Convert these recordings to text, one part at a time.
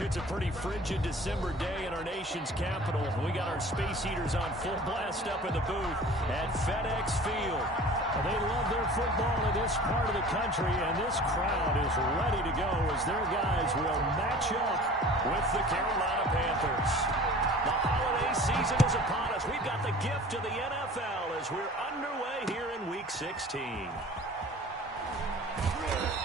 It's a pretty frigid December day in our nation's capital. We got our space heaters on full blast up in the booth at FedEx Field. They love their football in this part of the country, and this crowd is ready to go as their guys will match up with the Carolina Panthers. The holiday season is upon us. We've got the gift of the NFL as we're underway here in Week 16.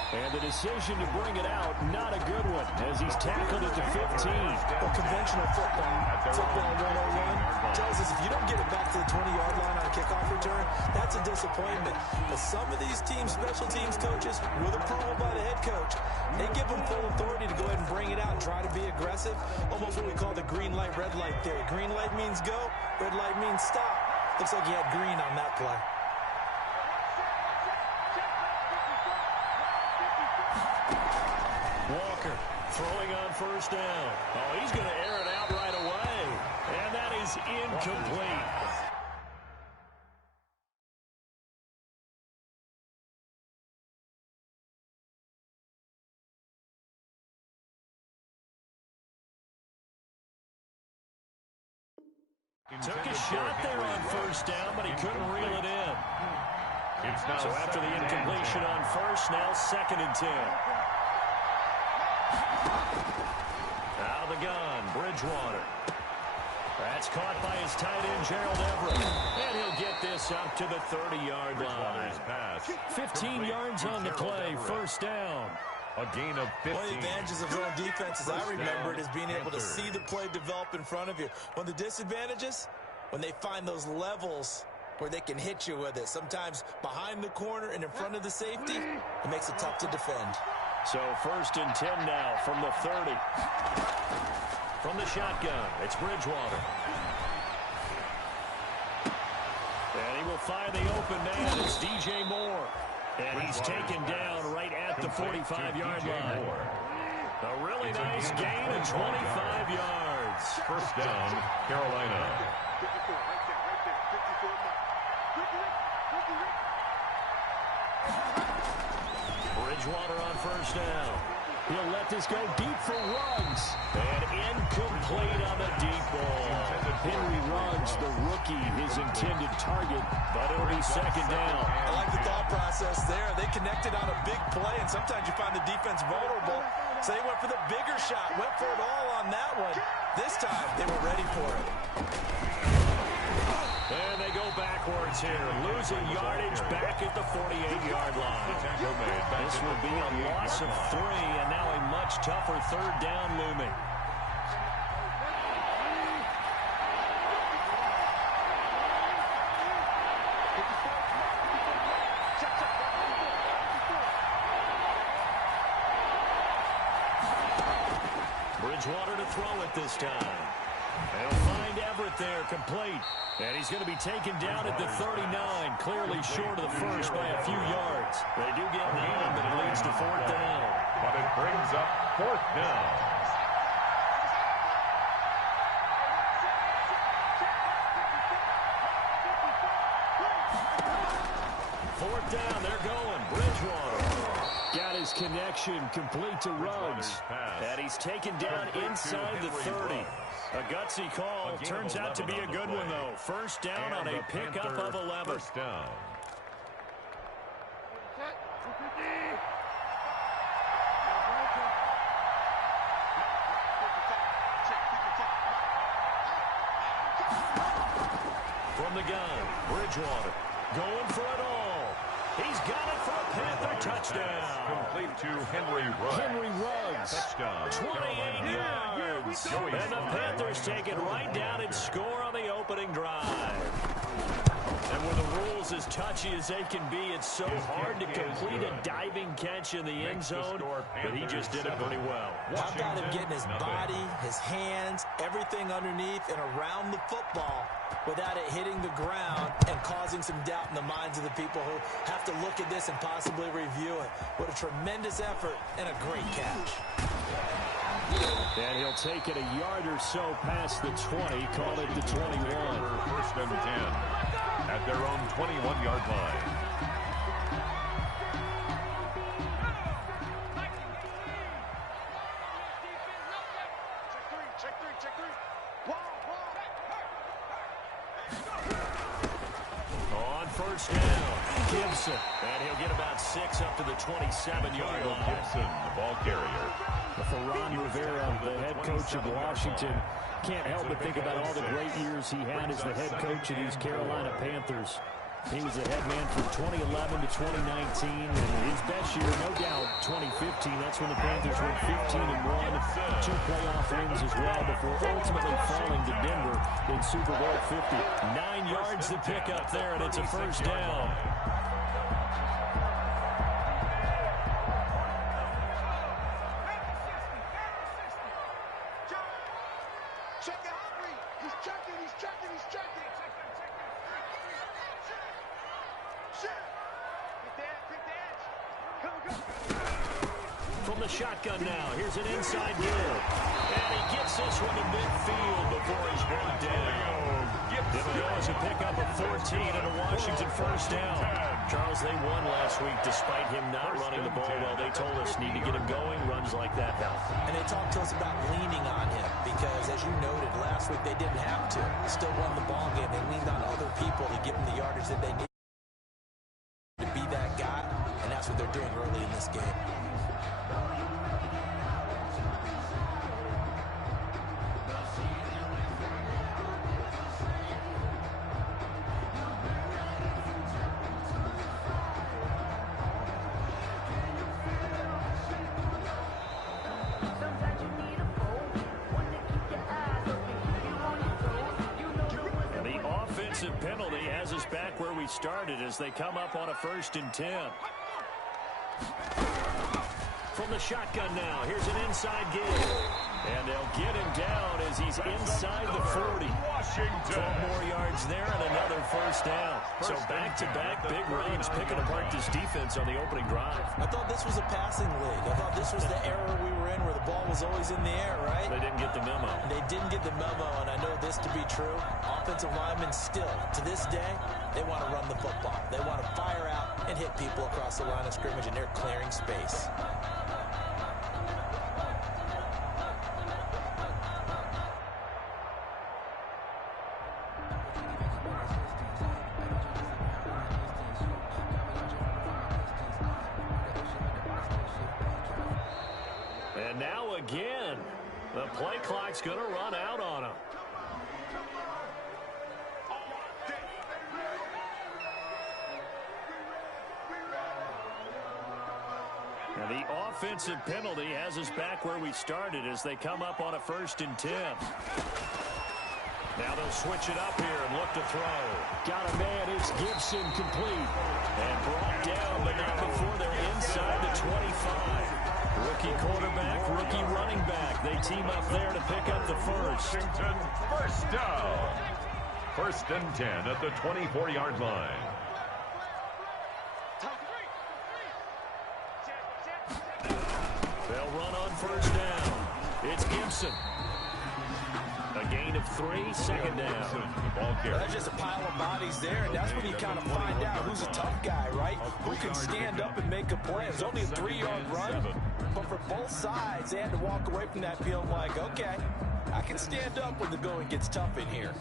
And the decision to bring it out, not a good one, as he's tackled at the 15. Well, conventional football 101 tells us if you don't get it back to the 20-yard line on a kickoff return, that's a disappointment. But some of these special teams coaches, with approval by the head coach, they give them full authority to go ahead and bring it out and try to be aggressive, almost what we call the green light, red light theory. Green light means go, red light means stop. Looks like he had green on that play. Walker throwing on first down. Oh, he's going to air it out right away. And that is incomplete. Took a shot there on first down, but he couldn't reel it in. So after the incompletion on first, now 2nd and 10. Out of the gun, Bridgewater. That's caught by his tight end, Gerald Everett. And he'll get this up to the 30-yard line. 15 yards on the play, first down. A gain of 15. One of the advantages of zone defense, as I remember it, is being able to see the play develop in front of you. One of the disadvantages, when they find those levels where they can hit you with it. Sometimes behind the corner and in front of the safety, it makes it tough to defend. So 1st and 10 now from the 30. From the shotgun, it's Bridgewater. And he will find the open man. It's DJ Moore. And he's taken down right at the 45-yard line. A really nice gain of 25 yards. First down, Carolina. Bridgewater on first down. He'll let this go deep for Ruggs. And incomplete on the deep ball. Henry Ruggs, the rookie, his intended target, but it'll be 2nd down. I like the thought process there. They connected on a big play, and sometimes you find the defense vulnerable. So they went for the bigger shot, went for it all on that one. This time, they were ready for it. And they go backwards here, losing yardage back at the 48-yard line. This will be a loss of 3, and now a much tougher 3rd down looming. Bridgewater to throw it this time. They'll find Everett there, complete. And he's going to be taken down at the 39, clearly short of the first by a few yards. They do get 9, but it leads to 4th down. But it brings up 4th down. Fourth down, they're going. Bridgewater got his connection complete to Ruggs. And he's taken down inside the 30. A gutsy call. Turns out to be a good one, though. First down on a pickup of 11. First down. From the gun, Bridgewater going for it all. He's got it for a Panther touchdown. Complete to Henry Ruggs. Henry Ruggs. Touchdown. 28 yards. And the Panthers take it right down and score on the opening drive. And with the rules as touchy as they can be, it's so hard to complete a diving catch in the end zone, but he just did it pretty well. How about him getting his body, his hands, everything underneath and around the football without it hitting the ground and causing some doubt in the minds of the people who have to look at this and possibly review it. What a tremendous effort and a great catch. And he'll take it a yard or so past the 20, call it the 21. First and 10 at their own 21-yard line. On first down, Gibson. And he'll get about 6 up to the 27-yard line. Gibson, the ball carrier. For Ron Rivera, the head coach of Washington, can't help but think about all the great years he had as the head coach of these Carolina Panthers. He was the head man from 2011 to 2019, and his best year, no doubt, 2015. That's when the Panthers went 15-1, 2 playoff wins as well before ultimately falling to Denver in Super Bowl 50. 9 yards to pick up there, and it's a first down. From the shotgun now, here's an inside give. And he gets this one to midfield before he's brought down. It'll go as a pickup of 14 and a Washington first down. Charles, they won last week despite him not running the ball well. They told us need to get him going. Runs like that help. And they talked to us about leaning on him because, as you noted, last week they didn't have to. They still won the ball game. They leaned on other people to give them the yardage that they need to be that guy, and that's what they're doing early in this game. Penalty has us back where we started as they come up on a 1st and 10. From the shotgun now, here's an inside give. And they'll get him down as he's inside the 40. 12 more yards there and another first down. So back-to-back big runs, picking apart this defense on the opening drive. I thought this was a passing league. I thought this was the era we were in where the ball was always in the air, right? They didn't get the memo. They didn't get the memo, and I know this to be true. Offensive linemen still, to this day, they want to run the football. They want to fire out and hit people across the line of scrimmage, and they're clearing space. And now again, the play clock's going to run out on him. And the offensive penalty has us back where we started as they come up on a 1st and 10. Now they'll switch it up here and look to throw. Got a man, it's Gibson, complete. And brought down, but not before they're inside the 25. Rookie quarterback, rookie running back. They team up there to pick up the first. Washington, first down. 1st and 10 at the 24-yard line. They'll run on first down. It's Gibson. A gain of 3, 2nd down. There's just a pile of bodies there, and that's when you kind of find out who's a tough guy, right? Who can stand up and make a play. It's only a 3-yard run, but for both sides, they had to walk away from that field like, okay, I can stand up when the going gets tough in here.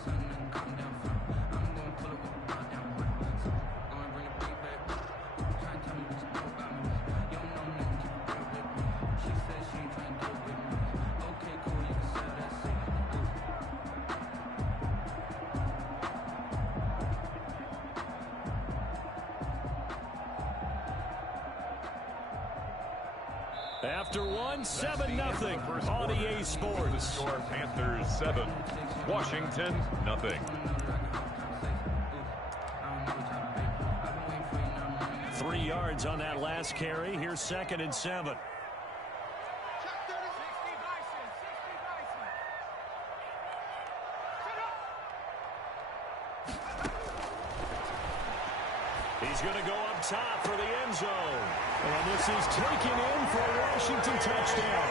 After 7-0 on EA Sports. Score Panthers 7, Washington nothing. 3 yards on that last carry. Here's 2nd and 7. He's going to go up top for the end zone. And this is taken in for a Washington touchdown.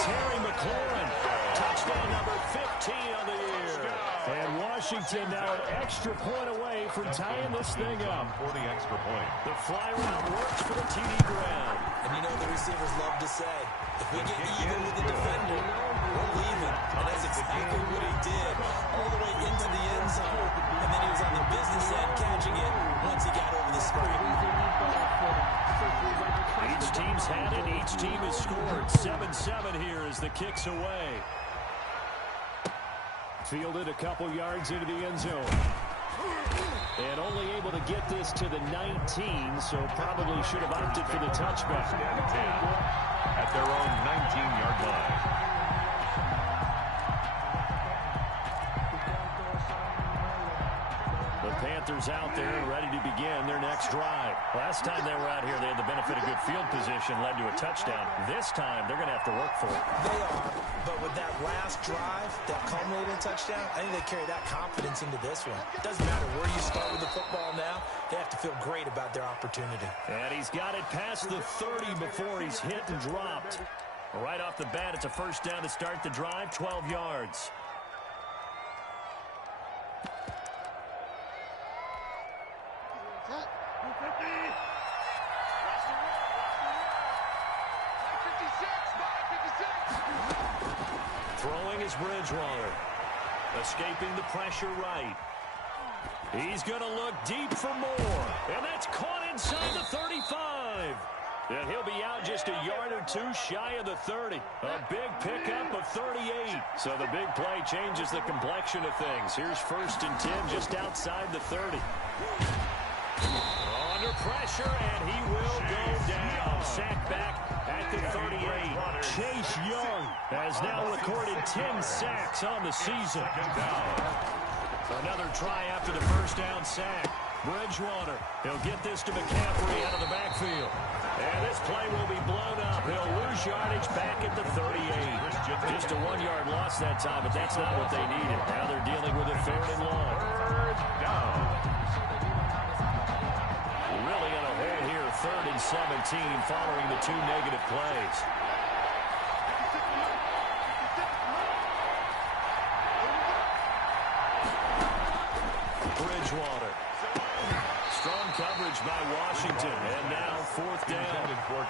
Terry McLaurin, touchdown number 15 on the year. And Washington now an extra point away from tying this thing up. For the extra point. The fly route works for the TD ground. And you know the receivers love to say, if we get even with the defender, we're leaving. And that's exactly what he did, all the way into the end zone. And then he was on the business end catching it once he got over the screen. Each team's had it. Each team has scored. 7-7 here as the kick's away. Fielded a couple yards into the end zone. And only able to get this to the 19, so probably should have opted for the touchback. At their own 19-yard line. The Panthers out there and ready to begin their next drive. Last time they were out here, they had the benefit of good field position, led to a touchdown. This time, they're going to have to work for it. They are, but with that last drive, that culminating touchdown, I think they carry that confidence into this one. It doesn't matter where you start with the football now, they have to feel great about their opportunity. And he's got it past the 30 before he's hit and dropped. Right off the bat, it's a first down to start the drive, 12 yards. Throwing is Bridgewater. Escaping the pressure right. He's going to look deep for more. And that's caught inside the 35. And he'll be out just a yard or two shy of the 30. A big pickup of 38. So the big play changes the complexion of things. Here's 1st and 10 just outside the 30. Under pressure, and he will go down. Sacked back at the 38. Chase Young has now recorded 10 sacks on the season. Another try after the first down sack. Bridgewater, he'll get this to McCaffrey out of the backfield. And this play will be blown up. He'll lose yardage back at the 38. Just a 1-yard loss that time, but that's not what they needed. Now they're dealing with a 3rd and long. 3rd down. Really in a hole here, 3rd and 17 following the 2 negative plays. Bridgewater. Strong coverage by Washington. And now 4th down.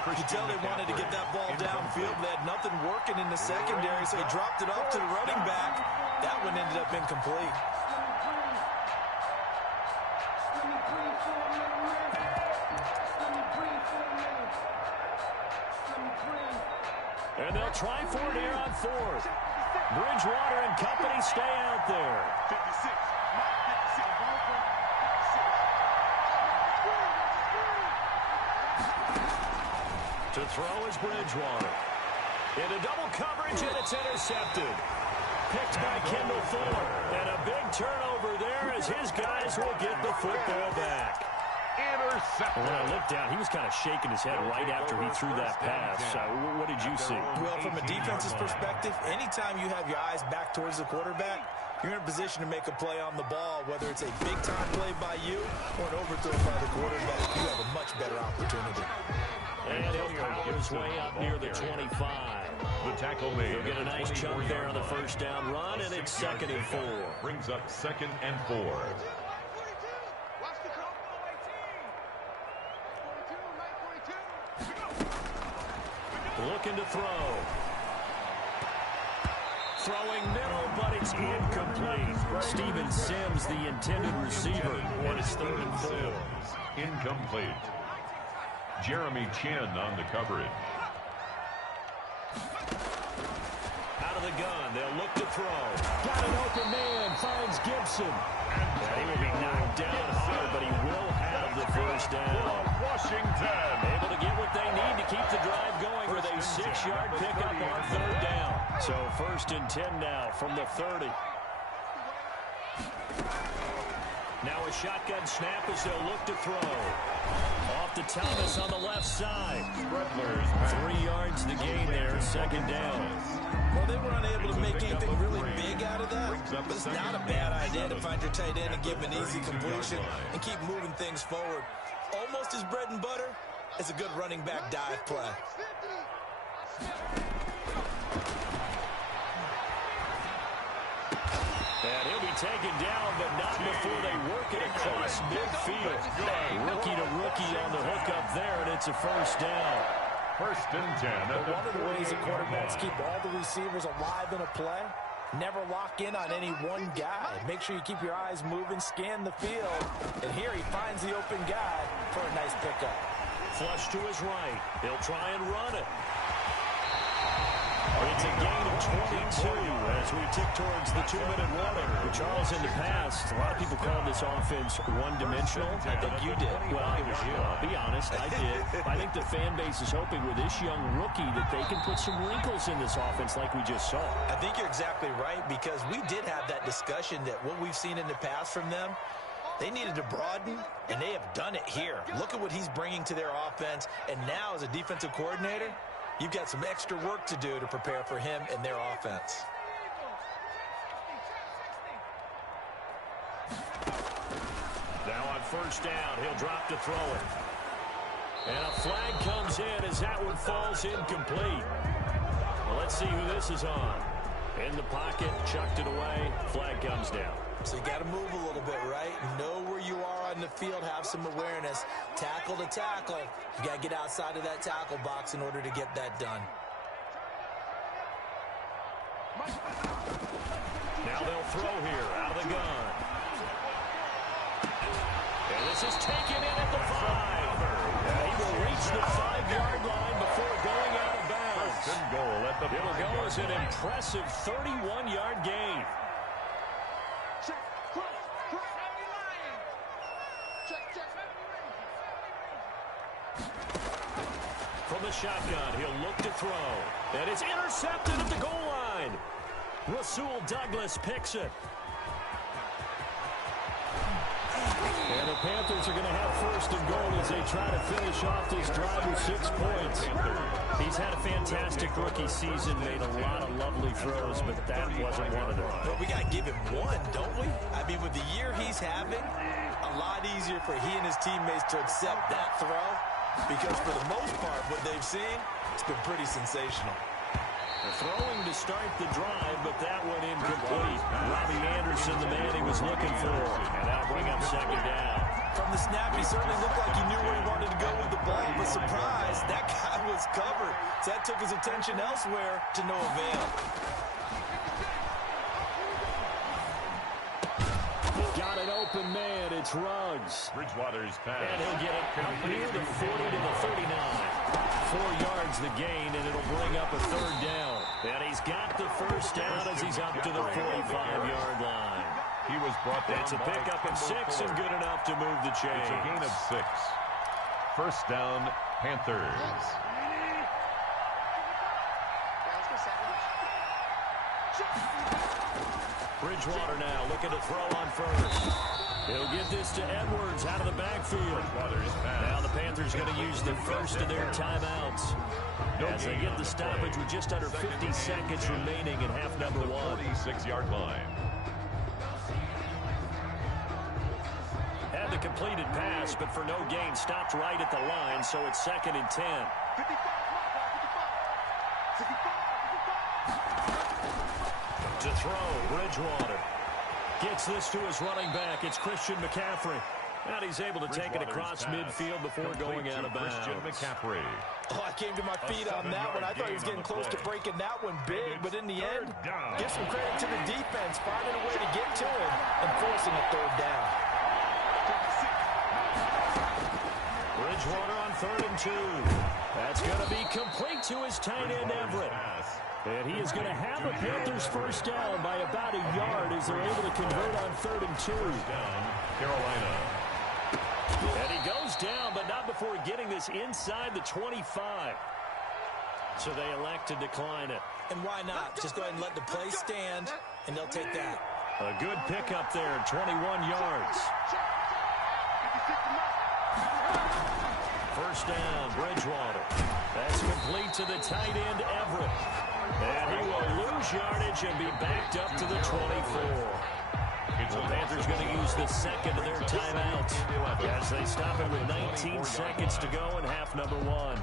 You could tell they wanted to get that ball downfield. They had nothing working in the secondary, so he dropped it off to the running back. That one ended up incomplete. And they'll try for it here on 4th. Bridgewater and company stay out there. To throw is Bridgewater. Into double coverage, and it's intercepted. Picked by Kendall Fuller. And a big turnover there as his guys will get the football back. Intercepted. When I looked down, he was kind of shaking his head right after he threw that pass. What did you see? Well, from a defense's perspective, anytime you have your eyes back towards the quarterback, you're in a position to make a play on the ball, whether it's a big-time play by you or an overthrow by the quarterback. You have a much better opportunity. And he'll power his way up near the 25. The tackle made. He'll get a nice chunk there on the first down run, and it's 2nd and 4. Brings up 2nd and 4. Looking to throw. Throwing middle, but it's incomplete. Steven Sims, the intended receiver, and it's 3rd and 4. Incomplete. Jeremy Chin on the coverage. Out of the gun, they'll look to throw. Got an open man, finds Gibson. And he will be knocked down hard, but he will have the first down. Washington. Able to get what they need to keep the drive going with a 6-yard pickup on 3rd down. So 1st and 10 now from the 30. Now a shotgun snap as they'll look to throw. Off to Thomas on the left side. 3 yards the gain there, 2nd down. Well, they were unable to make anything really big out of that, but it's not a bad idea to find your tight end and give him an easy completion and keep moving things forward. Almost his bread and butter is a good running back dive play. And he'll be taken down, but not before they work it across midfield. Rookie to rookie on the hook up there, and it's a first down. First and 10 at the One of the ways that quarterbacks keep all the receivers alive in a play, never lock in on any one guy. Make sure you keep your eyes moving, scan the field. And here he finds the open guy for a nice pickup. Flush to his right. He'll try and run it. It's a gain of 22 as we tick towards the 2-minute warning. Charles, in the past, a lot of people call this offense one-dimensional. I think you did. Well, it was you. I'll be honest, I did. I think the fan base is hoping with this young rookie that they can put some wrinkles in this offense like we just saw. I think you're exactly right, because we did have that discussion that what we've seen in the past from them, they needed to broaden, and they have done it here. Look at what he's bringing to their offense, and now as a defensive coordinator, you've got some extra work to do to prepare for him and their offense. Now on first down, he'll drop to throw it. And a flag comes in as that one falls incomplete. Well, let's see who this is on. In the pocket, chucked it away, flag comes down. So you got to move a little bit, right? Know where you are on the field, have some awareness. Tackle to tackle. You got to get outside of that tackle box in order to get that done. Now they'll throw here out of the gun. And this is taken in at the 5. He will reach the 5-yard line before going out of bounds. First and goal at the 5-yard line. It'll go as an impressive 31-yard gain. From the shotgun, he'll look to throw. And it's intercepted at the goal line. Rasul Douglas picks it. And the Panthers are going to have first and goal as they try to finish off this drive with 6 points. He's had a fantastic rookie season, made a lot of lovely throws, but that wasn't one of them. But we got to give him one, don't we? I mean, with the year he's having, a lot easier for he and his teammates to accept that throw, because for the most part, what they've seen, it's been pretty sensational. They're throwing to start the drive, but that one incomplete. Robbie Anderson, the man he was looking for, and that'll bring up second down. From the snap, he certainly looked like he knew where he wanted to go with the ball, but surprise, that guy was covered. So that took his attention elsewhere to no avail. Got an open man. It's Ruggs. Bridgewater's pass. And he'll get it near the 40 to the 39. 4 yards the gain, and it'll bring up a third down. And he's got the first down as he's up to the 45-yard line. He was brought down. It's a pickup at 6 and good enough to move the chains. It's a gain of 6. First down, Panthers. Bridgewater now looking to throw on first. He'll get this to Edwards out of the backfield. Now the Panthers going to use the first of their timeouts as they get the stoppage with just under 50 seconds remaining in half number 1. 46-yard line. Had the completed pass, but for no gain, stopped right at the line, so it's 2nd and 10. To throw, Bridgewater. Gets this to his running back. It's Christian McCaffrey. And he's able to take it across midfield before going out of bounds. Christian McCaffrey. Oh, I came to my feet on that one. I thought he was getting close to breaking that one big, but in the end, give some credit to the defense, finding a way to get to him and forcing a third down. Bridgewater on 3rd and 2. That's going to be complete to his tight end, Everett. And he is going to have the Panthers first down by about a yard as they're able to convert on 3rd and 2. Down, Carolina. And he goes down, but not before getting this inside the 25. So they elect to decline it. And why not? Just go ahead and let the play stand, and they'll take that. A good pickup there, 21 yards. First down, Bridgewater. That's complete to the tight end, Everett. And he will lose yardage and be backed up to the 24. The Panthers going to use the second of their timeouts as they stop it with 19 seconds to go in half number 1.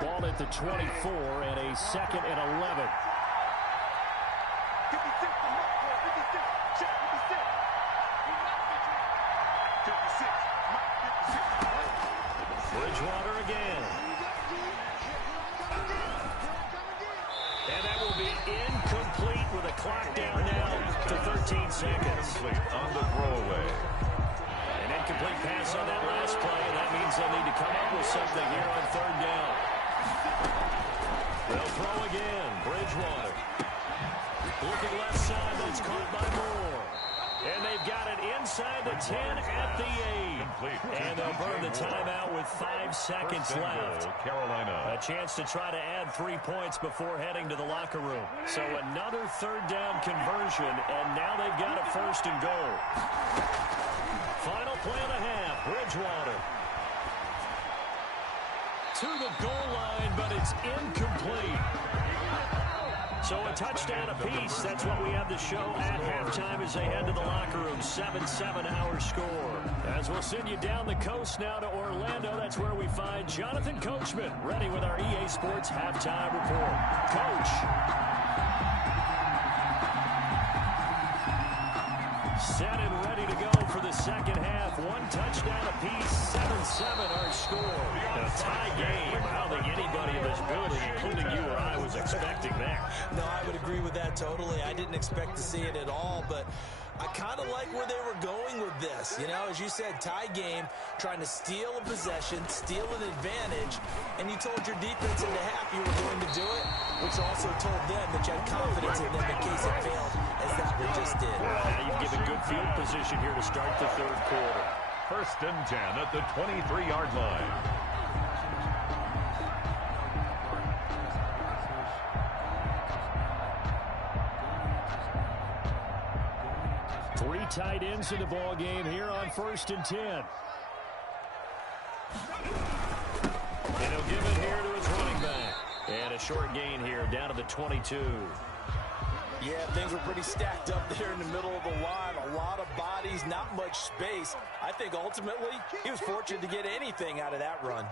Ball at the 24 and a 2nd and 11. Bridgewater again. And that will be incomplete with a clock down now to 13 seconds. Incomplete on the throwaway. An incomplete pass on that last play, and that means they'll need to come up with something here on third down. They'll throw again. Bridgewater. Looking left side, but it's caught by Moore. And they've got it inside the 10 at the 8. And they'll burn the timeout with 5 seconds left. Carolina. A chance to try to add 3 points before heading to the locker room. So another third down conversion, and now they've got a first and goal. Final play and a half. Bridgewater. To the goal line, but it's incomplete. So a touchdown apiece. That's what we have to show at halftime as they head to the locker room. 7-7 our score. As we'll send you down the coast now to Orlando, that's where we find Jonathan Coachman ready with our EA Sports halftime report. Coach. Set and ready to go for the second half. 1 touchdown apiece, 7-7 our score. A tie game. I don't think anybody in this building, including you or I, was expecting that. No, I would agree with that totally. I didn't expect to see it at all, but I kind of like where they were going with this. You know, as you said, tie game, trying to steal a possession, steal an advantage, and you told your defense in the half you were going to do it, which also told them that you had confidence in them in case it failed, as that one just did. Now you've given good field position here to start the third quarter. First and 10 at the 23-yard line. Three tight ends in the ball game here on first and 10. And he'll give it here to his running back. And a short gain here down to the 22. Yeah, things were pretty stacked up there in the middle of the line. A lot of bodies, not much space. I think ultimately he was fortunate to get anything out of that run.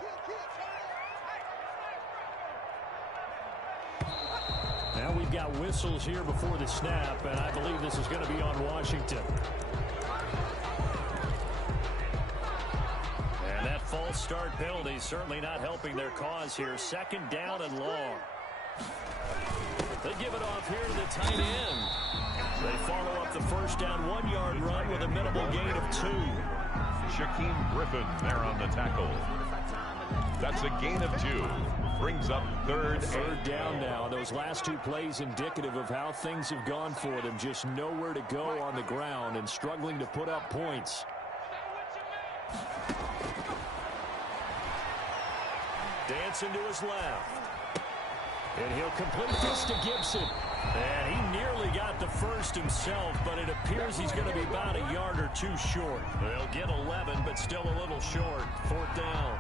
Now we've got whistles here before the snap, and I believe this is going to be on Washington. And that false start penalty certainly not helping their cause here. Second down and long. They give it off here to the tight end. They follow up the first down 1-yard run with a minimal gain of 2. Shaquem Griffin there on the tackle. That's a gain of 2. Brings up third down now. Those last 2 plays indicative of how things have gone for them. Just nowhere to go on the ground and struggling to put up points. Dancing to his left. And he'll complete this to Gibson. And he nearly got the first himself, but it appears he's going to be about a yard or 2 short. They'll get 11, but still a little short. 4th down.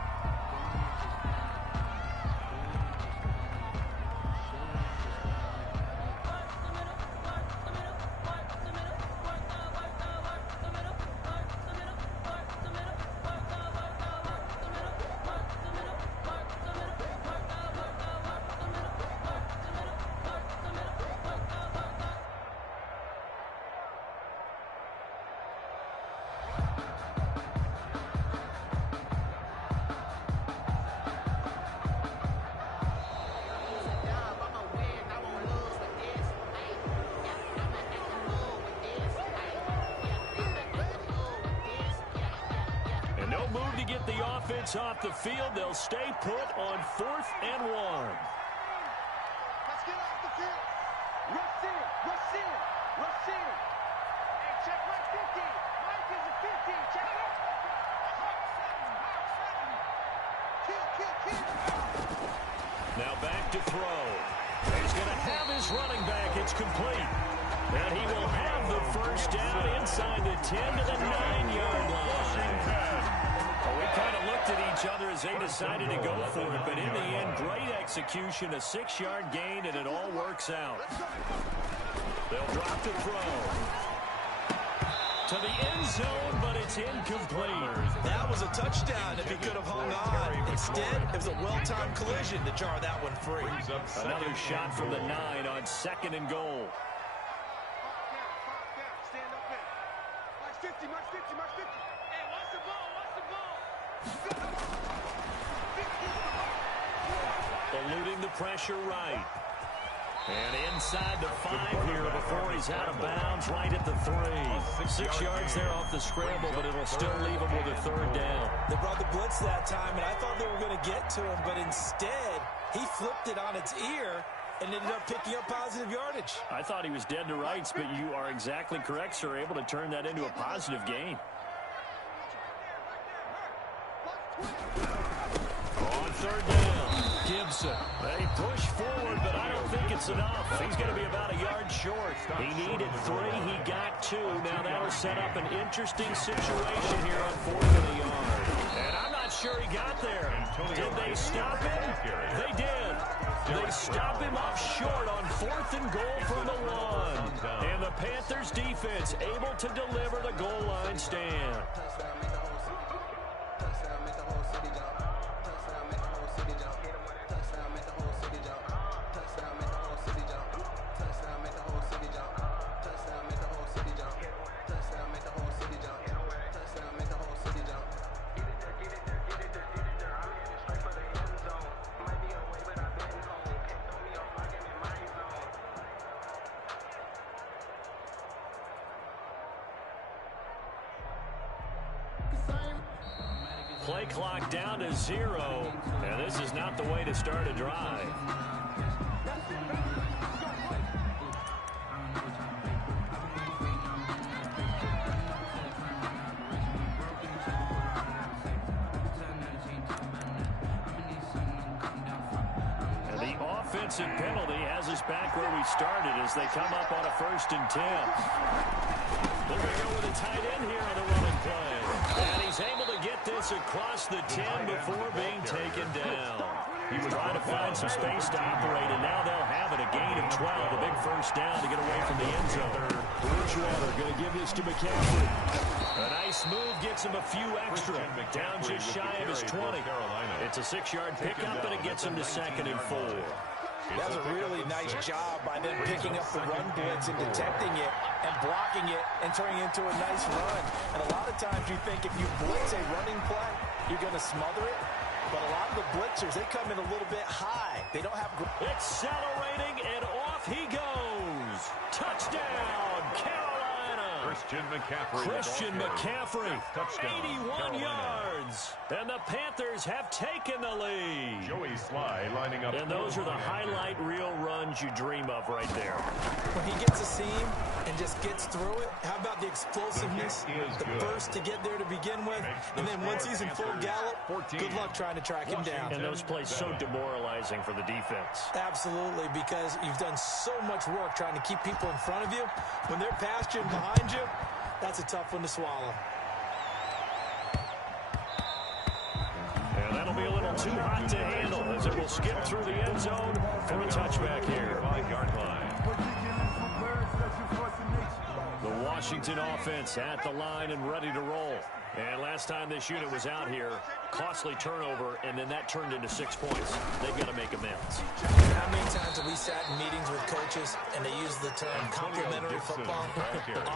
Off the field, they'll stay put on 4th and 1. Let's get off the field. Rush in, rush in, rush in. Hey, check Mike 50. Mike is a 50. Check it. Kill. Now back to throw. He's going to have his running back. It's complete. And he will have the first down inside the 10 to the 9-yard line. Well, we kind of looked at each other as they decided to go for it, but in the end, great execution, a 6-yard gain, and it all works out. They'll drop the throw. To the end zone, but it's incomplete. That was a touchdown if he could have hung on. Instead, it was a well-timed collision to jar that one free. Another shot from the 9 on 2nd and goal. Stand up there. March 50, March 50, March 50. Hey, watch the ball, watch the ball. Eluding the pressure right. And inside the 5 here before he's out of bounds, right at the 3. 6 yards there off the scramble, but it'll still leave him with a 3rd down. They brought the blitz that time, and I thought they were going to get to him, but instead he flipped it on its ear and ended up picking up positive yardage. I thought he was dead to rights, but you are exactly correct, sir. Able to turn that into a positive gain. On 3rd down, Gibson. They push forward, but I don't think it's enough. He's going to be about a yard short. He needed 3. He got 2. Now that'll set up an interesting situation here on 4th and a yard. And I'm not sure he got there. Did they stop him? They did. They stop him off short on 4th and goal from the 1. And the Panthers defense able to deliver the goal line stand. Play clock down to 0, and this is not the way to start a drive. And the offensive penalty has us back where we started as they come up on a 1st and 10. They're going to go with a tight end here on the running play. And he's able to get this across the 10 before being taken down. He was trying to find some space to operate, and now they'll have it. A gain of 12, a big 1st down to get away from the end zone. Bridgewater going to give this to McCaffrey. A nice move gets him a few extra. Down just shy of his 20. It's a 6-yard pickup, and it gets him to 2nd and 4. That was a really nice job by them picking up the run blitz and detecting it and blocking it and turning it into a nice run. And a lot of times you think if you blitz a running play, you're going to smother it. But a lot of the blitzers, they come in a little bit high. They don't have... Accelerating, and off he goes. Touchdown, Carolina. Christian McCaffrey, Touchdown, 81 yards. And the Panthers have taken the lead. Joey Sly lining up. And those are the highlight reel runs you dream of right there. When he gets a seam and just gets through it, how about the explosiveness, the burst to get there to begin with, and then once he's in full gallop, good luck trying to track him down. And those plays so demoralizing for the defense. Absolutely, because you've done so much work trying to keep people in front of you. When they're past you and behind you, that's a tough one to swallow. And that'll be a little too hot to handle as it will skip through the end zone for a touchback here. 5-yard line. The Washington offense at the line and ready to roll. And last time this unit was out here, costly turnover, and then that turned into 6 points. They've got to make amends. How many times have we sat in meetings with coaches and they use the term complementary football?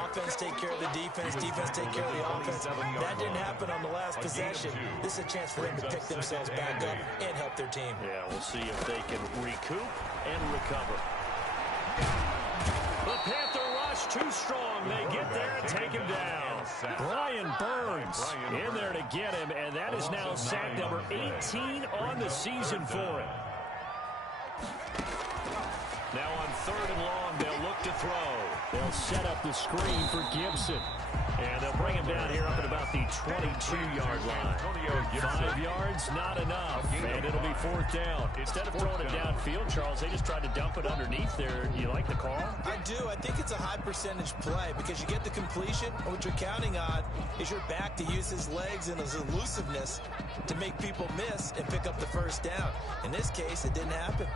Offense take care of the defense, defense take care of the offense. That didn't happen on the last possession. This is a chance for them to pick themselves back up and help their team. Yeah, we'll see if they can recoup and recover. The Panther rush too strong. They get there and take him down. Brian Burns in there to get him, and that is now sack number 18 on the season for him. Now on 3rd and long, they'll look to throw. They'll set up the screen for Gibson. And they'll bring him down here up at about the 22-yard line. 5 yards, not enough. And it'll be 4th down. Instead of throwing it downfield, Charles, they just tried to dump it underneath there. You like the call? I do. I think it's a high percentage play because you get the completion, and what you're counting on is your back to use his legs and his elusiveness to make people miss and pick up the 1st down. In this case, it didn't happen.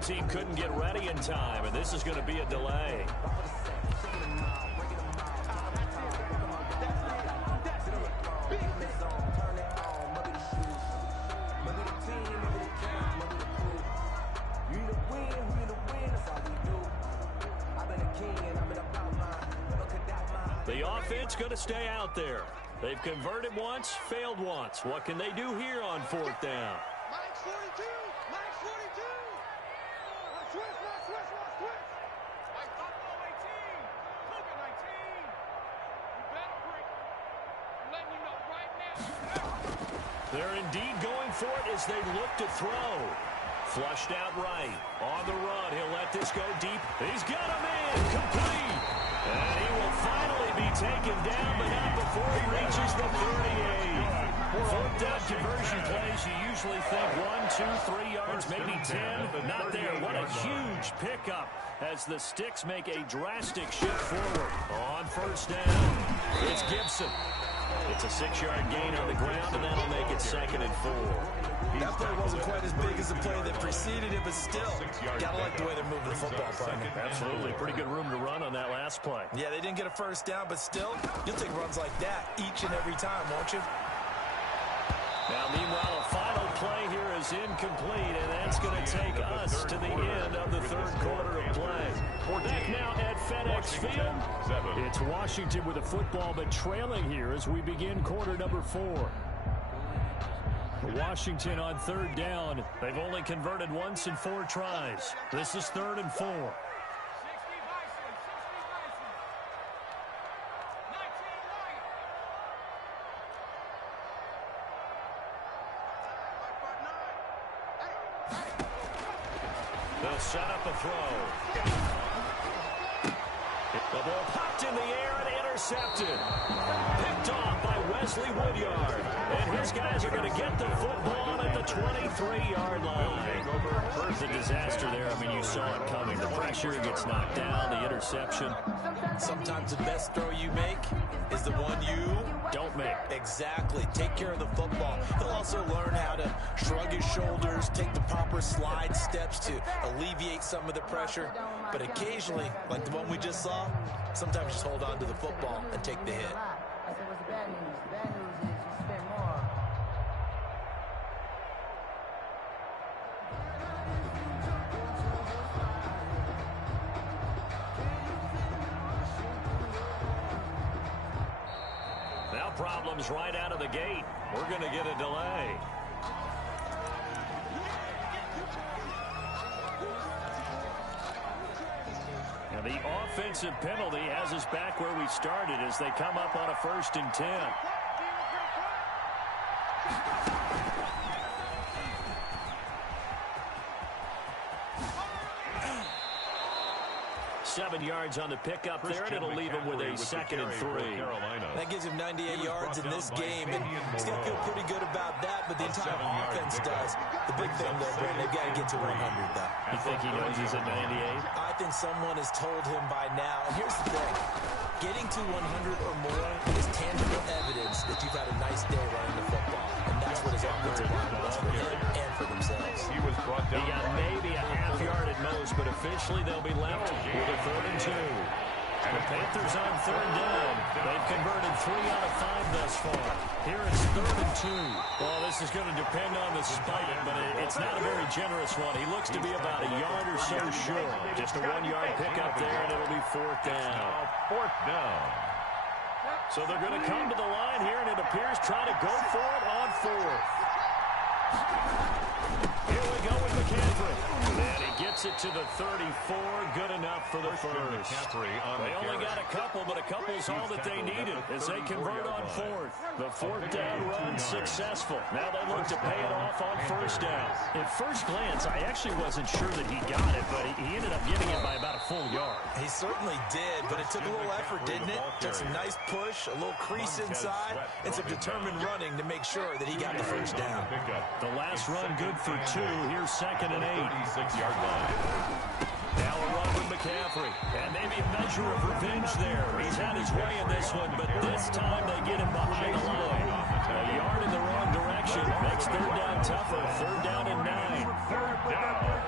Team couldn't get ready in time, and this is going to be a delay. The offense going to stay out there. They've converted once, failed once. What can they do here on fourth down? Mike's 42. Mike's 42. Switch. Mike, Buffalo 18. Cougar 19. You better break. I'm letting you know right now. They're indeed going for it as they look to throw. Flushed out right. On the run. He'll let this go deep. He's got a man. Complete. And he will finally be taken down, but not before he reaches the 38. Fourth down conversion plays, you usually think 1, 2, 3 yards, maybe 10. Not there. What a huge pickup as the Sticks make a drastic shift forward. On first down, it's Gibson. It's a 6-yard gain on the ground, and that'll make it 2nd and 4. That play wasn't quite as big as the play that preceded it, but still, gotta like the way they're moving the football, partner. Absolutely. Pretty good room to run on that last play. Yeah, they didn't get a first down, but still, you'll take runs like that each and every time, won't you? Now, meanwhile, a final play here is incomplete, and that's going to take us to the end of the third quarter of play. We're back now at FedEx Field. It's Washington with a football, but trailing here as we begin quarter number 4. Washington on third down. They've only converted once in 4 tries. This is 3rd and 4. 60 Bison. 19 Lion. They'll set up a throw. The ball popped in the air and intercepted. Picked off by Wesley Woodyard. And his guys are going to get the football at the 23-yard line. The disaster there. I mean, you saw it coming. The pressure gets knocked down, the interception. Sometimes the best throw you make is the one you don't make. Exactly. Take care of the football. He'll also learn how to shrug his shoulders, take the proper slide steps to alleviate some of the pressure. But occasionally, like the one we just saw, sometimes just hold on to the football and take the hit. I said, what's the bad news? The bad news is you spend more. Now problems right out of the gate. We're going to get a delay. Now the offensive penalty has us back where we started as they come up on a 1st and 10. 7 yards on the pickup there, and it'll leave him with a 2nd and 3. That gives him 98 yards in this game, and he's going to feel pretty good about that, but the entire offense does. The big thing, though, Brandon, they've got to get to 100, though. You think he knows he's at 98? I think someone has told him by now. And here's the thing. Getting to 100 or more is tangible evidence that you've had a nice day running the football. And that's what his offensive line wants for him and for themselves. He was brought down. He got maybe a half yard at most, but officially they'll be left with a 3rd and 2. The Panthers on 3rd down. They've converted 3 out of 5 thus far. Here it's 3rd and 2. Well, this is going to depend on the spike, but it's not a very generous one. He looks to be about a yard or so short. Just a 1-yard pickup there, and it'll be 4th down. 4th down. So they're going to come to the line here, and it appears try to go for it on 4th. Here we go with McCaffrey. And he gets it to the 34. Good enough for the first. They only got a couple, but a couple's all that they needed as they convert on 4th. The 4th down run successful. Now they look to pay it off on 1st down. At first glance, I actually wasn't sure that he got it, but he ended up getting it by about a full yard. He certainly did, but it took a little effort, didn't it? Took some nice push, a little crease inside, and some determined running to make sure that he got the 1st down. The last run good for 2. Here's 2nd and 8. 36-yard line. Now a run with McCaffrey. And maybe a measure of revenge there. He's had his way in this one, but this time they get him behind the line. A yard in the wrong direction makes 3rd down tougher. 3rd down and 9. 3rd down.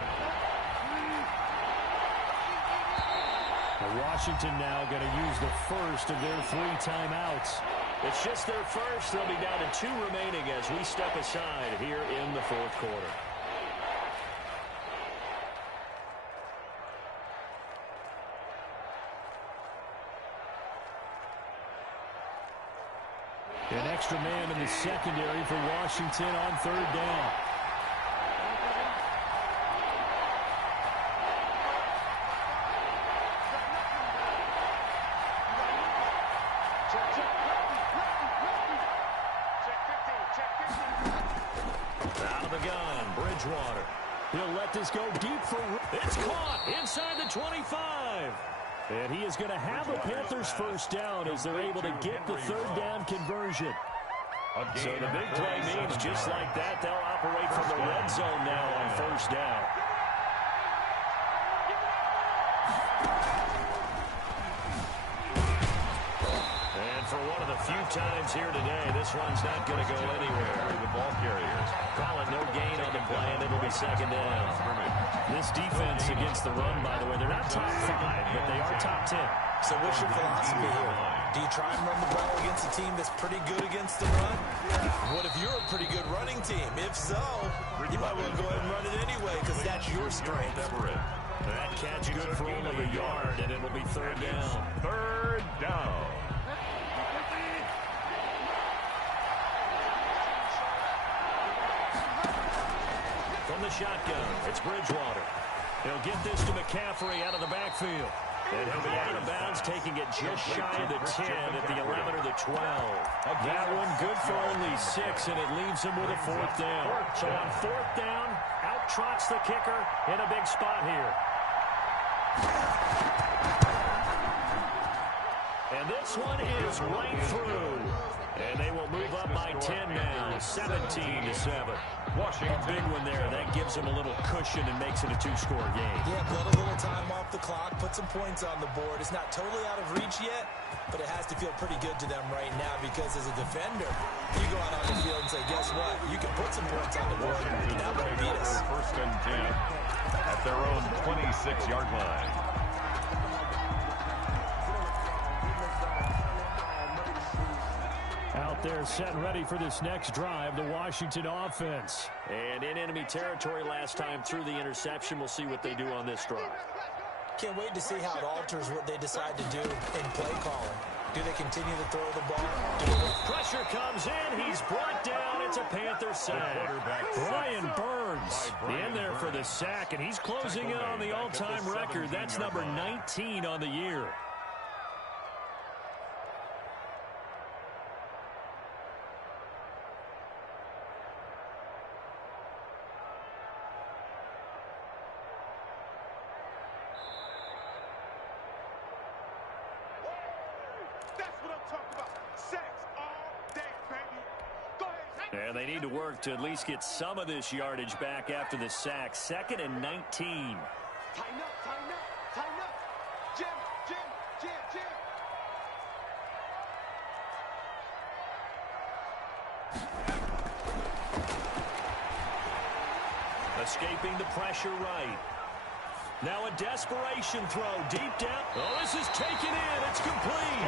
Washington now going to use the first of their 3 timeouts. It's just their first. They'll be down to 2 remaining as we step aside here in the 4th quarter. An extra man in the secondary for Washington on third down. Out of the gun, Bridgewater. He'll let this go deep for... It's caught inside the 25. And he is going to have a Panthers first down as they're able to get the third down conversion. So the big play means just like that, they'll operate from the red zone now on first down. And for one of the few times here today, this one's not going to go anywhere. The ball carriers. Call it no gain on the play, and it'll be second down. This defense against the run, by the way, they're not top 5, but they are top 10. So what's your philosophy here? Do you try and run the ball against a team that's pretty good against the run? What if you're a pretty good running team? If so, you might want to go ahead and run it anyway because that's your strength. That catch good for only a yard, and it'll be third down. Third down. From the shotgun, it's Bridgewater. He'll get this to McCaffrey out of the backfield. And he'll be out of bounds, taking it just shy of the 10 at the 11 or the 12. That one good for only 6, and it leaves him with a fourth down. So on fourth down, out trots the kicker in a big spot here. And this one is right through. And they will move up by 10 now, 17-7. Washington. A big one there. That gives them a little cushion and makes it a 2-score game. Yeah, let a little time off the clock, put some points on the board. It's not totally out of reach yet, but it has to feel pretty good to them right now because as a defender, you go out on the field and say, guess what? You can put some points on the board. You're not going to beat us. First and 10 at their own 26-yard line. Out there set and ready for this next drive, the Washington offense. And in enemy territory last time through the interception. We'll see what they do on this drive. Can't wait to see how it alters what they decide to do in play calling. Do they continue to throw the ball? Pressure comes in. He's brought down. It's a Panther sack. Brian Burns in there for the sack, and he's closing in on the all-time record. That's number 19 on the year. And they need to work to at least get some of this yardage back after the sack. 2nd and 19. Tighten up, tighten up, tighten up. Jim, Jim, Jim, Jim. Escaping the pressure right. Now a desperation throw deep down. Oh, this is taken in. It's complete.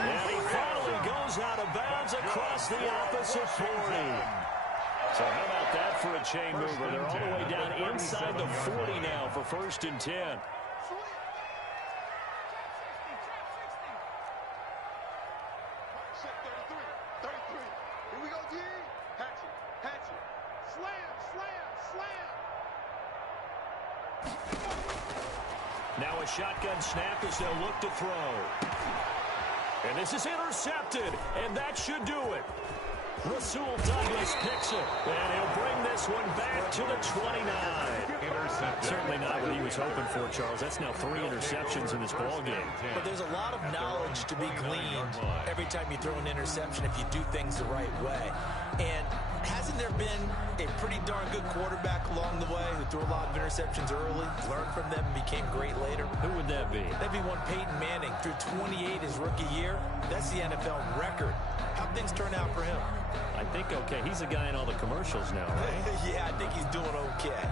And he finally goes out of bounds across the opposite 40. So how about that for a chain mover? They're all the way down inside the 40 now for 1st and 10. Now a shotgun snap as they'll look to throw. And this is intercepted, and that should do it. Rasul Douglas picks it, and he'll bring this one back to the 29. Intercepted. Certainly not what he was hoping for, Charles. That's now 3 interceptions in this ball game. But there's a lot of knowledge to be gleaned every time you throw an interception if you do things the right way. And hasn't there been a pretty darn good quarterback along the way who threw a lot of interceptions early, learned from them, and became great later? Who would that be? That'd be one Peyton Manning. Threw 28 his rookie year. That's the NFL record. How'd things turn out for him? I think okay. He's a guy in all the commercials now, right? Yeah, I think he's doing okay.